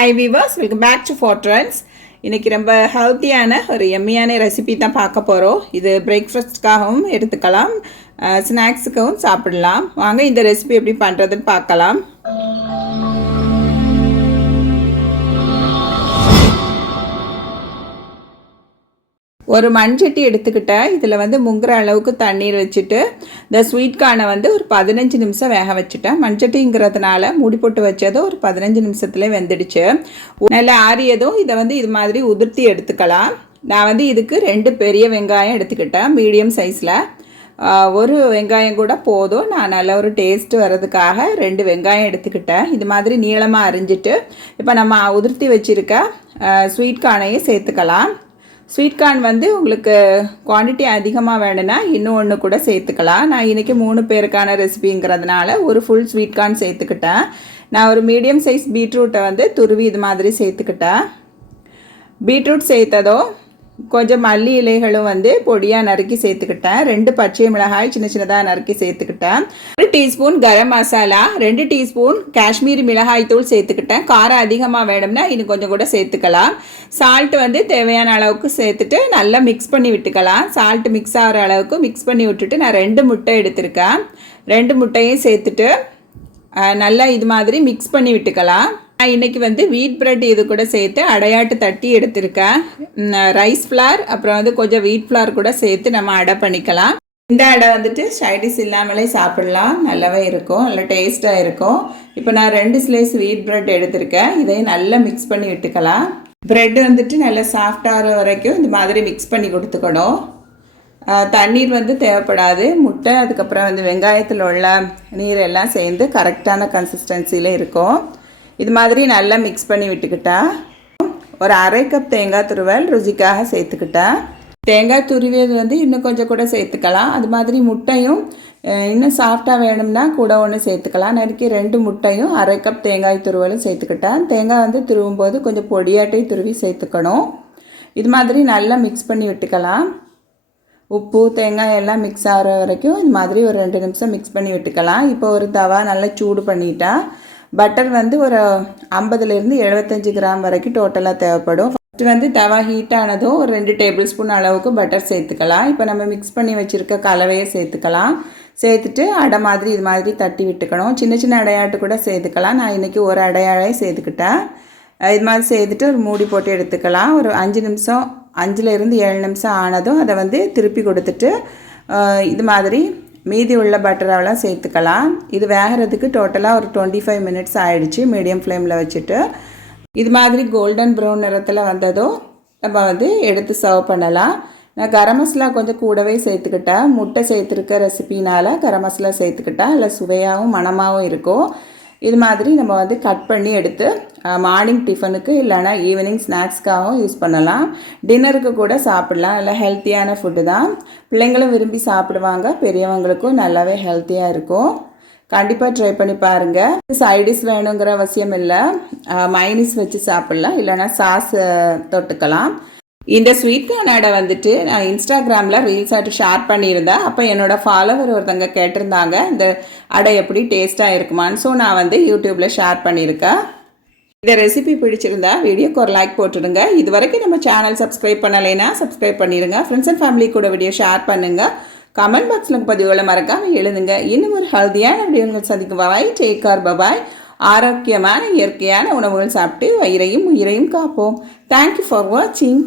Hi viewers welcome back to ஃபோர்ட்ரன்ஸ் இன்றைக்கி ரொம்ப ஹெல்த்தியான ஒரு எம்மியான ரெசிபி தான் பார்க்க போகிறோம் இது பிரேக்ஃபாஸ்ட்காகவும் எடுத்துக்கலாம். ஸ்நாக்ஸுக்காகவும் சாப்பிடலாம். வாங்க இந்த ரெசிபி எப்படி பண்ணுறதுன்னு பார்க்கலாம். ஒரு மண்சட்டி எடுத்துக்கிட்டேன் இதில் வந்து முங்குற அளவுக்கு தண்ணீர் வச்சுட்டு இந்த ஸ்வீட் கார்னை வந்து ஒரு பதினஞ்சு நிமிஷம் வேக வச்சுட்டேன். மண்சட்டிங்கிறதுனால மூடி போட்டு வச்சதும் ஒரு பதினஞ்சு நிமிஷத்துல வெந்துடுச்சு. நல்லா ஆறியதும் இதை வந்து இது மாதிரி உதிர்த்தி எடுத்துக்கலாம். நான் வந்து இதுக்கு ரெண்டு பெரிய வெங்காயம் எடுத்துக்கிட்டேன் மீடியம் சைஸில். ஒரு வெங்காயம் கூட போதும். நான் நல்ல ஒரு டேஸ்ட் வர்றதுக்காக ரெண்டு வெங்காயம் எடுத்துக்கிட்டேன். இது மாதிரி நீளமாக அரிஞ்சிட்டு இப்போ நம்ம உதிர்த்தி வச்சுருக்க ஸ்வீட் கார்னையும் சேர்த்துக்கலாம். ஸ்வீட் கார்ன் வந்து உங்களுக்கு குவான்டிட்டி அதிகமாக வேணும்னா இன்னும் ஒன்று கூட சேர்த்துக்கலாம். நான் இன்றைக்கி மூணு பேருக்கான ரெசிபிங்கிறதுனால ஒரு ஃபுல் ஸ்வீட் கார்ன் சேர்த்துக்கிட்டேன். நான் ஒரு மீடியம் சைஸ் பீட்ரூட்டை வந்து துருவி இது மாதிரி சேர்த்துக்கிட்டேன். பீட்ரூட் சேர்த்ததோ கொஞ்சம் மல்லி இலைகளும் வந்து பொடியாக நறுக்கி சேர்த்துக்கிட்டேன். ரெண்டு பச்சை மிளகாய் சின்ன சின்னதாக நறுக்கி சேர்த்துக்கிட்டேன். ஒரு டீஸ்பூன் கரம் மசாலா ரெண்டு டீஸ்பூன் காஷ்மீரி மிளகாய் தூள் சேர்த்துக்கிட்டேன். காரம் அதிகமாக வேணும்னா இன்னும் கொஞ்சம் கூட சேர்த்துக்கலாம். சால்ட் வந்து தேவையான அளவுக்கு சேர்த்துட்டு நல்லா மிக்ஸ் பண்ணி விட்டுக்கலாம். சால்ட் மிக்ஸ் ஆகிற அளவுக்கு மிக்ஸ் பண்ணி விட்டுட்டு நான் ரெண்டு முட்டை எடுத்திருக்கேன். ரெண்டு முட்டையும் சேர்த்துட்டு நல்லா இது மாதிரி மிக்ஸ் பண்ணி விட்டுக்கலாம். நான் இன்றைக்கி வந்து வீட் ப்ரெட் இது கூட சேர்த்து அடையாட்டு தட்டி எடுத்திருக்கேன். ரைஸ் ஃப்ளார் அப்புறம் வந்து கொஞ்சம் வீட் ஃப்ளார் கூட சேர்த்து நம்ம அடை பண்ணிக்கலாம். இந்த அடை வந்துட்டு சைடிஸ் இல்லாமலே சாப்பிட்லாம். நல்லாவே இருக்கும். நல்லா டேஸ்ட்டாக இருக்கும். இப்போ நான் ரெண்டு ஸ்லைஸ் வீட் ப்ரெட் எடுத்திருக்கேன். இதையும் நல்லா மிக்ஸ் பண்ணி விட்டுக்கலாம். ப்ரெட் வந்துட்டு நல்லா சாஃப்டாகிற வரைக்கும் இந்த மாதிரி மிக்ஸ் பண்ணி கொடுத்துக்கணும். தண்ணீர் வந்து தேவைப்படாது. முட்டை அதுக்கப்புறம் வந்து வெங்காயத்தில் உள்ள நீர் எல்லாம் சேர்ந்து கரெக்டான கன்சிஸ்டன்சியில் இருக்கும். இது மாதிரி நல்லா மிக்ஸ் பண்ணி விட்டுக்கிட்டா ஒரு அரை கப் தேங்காய் துருவல் ருசிக்காக சேர்த்துக்கிட்டா. தேங்காய் துருவியது வந்து இன்னும் கொஞ்சம் கூட சேர்த்துக்கலாம். அது மாதிரி முட்டையும் இன்னும் சாஃப்டாக வேணும்னா கூட ஒன்று சேர்த்துக்கலாம். நறுக்கி ரெண்டு முட்டையும் அரை கப் தேங்காய் துருவலும் சேர்த்துக்கிட்டேன் தேங்காய் வந்து துருவும் போது கொஞ்சம் பொடியாட்டை துருவி சேர்த்துக்கணும். இது மாதிரி நல்லா மிக்ஸ் பண்ணி விட்டுக்கலாம். உப்பு தேங்காய் எல்லாம் மிக்ஸ் ஆகிற வரைக்கும் இது மாதிரி ஒரு ரெண்டு நிமிஷம் மிக்ஸ் பண்ணி விட்டுக்கலாம். இப்போ ஒரு தவா நல்லா சூடு பண்ணிட்டா பட்டர் வந்து ஒரு ஐம்பதுலேருந்து எழுபத்தஞ்சி கிராம் வரைக்கும் டோட்டலாக தேவைப்படும். ஃபஸ்ட்டு வந்து தவா ஹீட் ஆனதும் ஒரு ரெண்டு டேபிள் ஸ்பூன் அளவுக்கு பட்டர் சேர்த்துக்கலாம். இப்போ நம்ம மிக்ஸ் பண்ணி வச்சுருக்க கலவையை சேர்த்துக்கலாம். சேர்த்துட்டு அடை மாதிரி இது மாதிரி தட்டி விட்டுக்கணும். சின்ன சின்ன அடையாட்டு கூட சேர்த்துக்கலாம். நான் இன்றைக்கி ஒரு அடையாளை சேர்த்துக்கிட்டேன். இது மாதிரி சேர்த்துட்டு ஒரு மூடி போட்டு எடுத்துக்கலாம். ஒரு அஞ்சு நிமிஷம் அஞ்சுலேருந்து ஏழு நிமிஷம் ஆனதும் அதை வந்து திருப்பி கொடுத்துட்டு இது மாதிரி மீதி உள்ள பட்டராவெல்லாம் சேர்த்துக்கலாம். இது வேகிறதுக்கு டோட்டலாக ஒரு டுவெண்ட்டி ஃபைவ் மினிட்ஸ் ஆகிடுச்சு மீடியம் ஃப்ளேமில் வச்சுட்டு. இது மாதிரி கோல்டன் ப்ரௌன் நிறத்தில் வந்ததும் நம்ம வந்து எடுத்து சர்வ் பண்ணலாம். நான் கரம் மசாலா கொஞ்சம் கூடவே சேர்த்துக்கிட்டேன். முட்டை சேர்த்துருக்க ரெசிபினால் கரம் மசாலா சேர்த்துக்கிட்டேன் இல்லை சுவையாகவும் மணமாகவும் இருக்கும். இது மாதிரி நம்ம வந்து கட் பண்ணி எடுத்து மார்னிங் டிஃபனுக்கு இல்லைனா ஈவினிங் ஸ்நாக்ஸ்க்காகவும் யூஸ் பண்ணலாம். டின்னருக்கு கூட சாப்பிட்லாம். இல்லை ஹெல்த்தியான ஃபுட்டு தான். பிள்ளைங்களும் விரும்பி சாப்பிடுவாங்க. பெரியவங்களுக்கும் நல்லாவே ஹெல்த்தியாக இருக்கும். கண்டிப்பாக ட்ரை பண்ணி பாருங்கள் சைடிஷ் வேணுங்கிற அவசியம் இல்லை. மைனிஸ் வச்சு சாப்பிட்லாம். இல்லைனா சாஸ் தொட்டுக்கலாம். இந்த ஸ்வீட் கார்னாடை அடை வந்துட்டு நான் இன்ஸ்டாகிராமில் ரீல்ஸ் ஆட்டு ஷேர் பண்ணியிருந்தேன். அப்போ என்னோடய ஃபாலோவர் ஒருத்தங்க கேட்டிருந்தாங்க இந்த அடை எப்படி டேஸ்ட்டாக இருக்குமான்னு. ஸோ நான் வந்து யூடியூப்பில் ஷேர் பண்ணியிருக்கேன். இந்த ரெசிபி பிடிச்சிருந்தா வீடியோக்கு ஒரு லைக் போட்டுடுங்க. இது வரைக்கும் நம்ம சேனல் சப்ஸ்கிரைப் பண்ணலைன்னா சப்ஸ்கிரைப் பண்ணிடுங்க ஃப்ரெண்ட்ஸ் அண்ட் ஃபேமிலி கூட வீடியோ ஷேர் பண்ணுங்கள் கமெண்ட் பாக்ஸில் பதிவுகளை மறக்காமல் எழுதுங்க. இன்னும் ஒரு ஹெல்த்தியான வீடியோங்கள் சந்திக்கும். பபாய் டேக் கார் பபாய் ஆரோக்கியமான இயற்கையான உணவுகள் சாப்பிட்டு வயிறையும் உயிரையும் காப்போம். தேங்க்யூ ஃபார் வாட்சிங்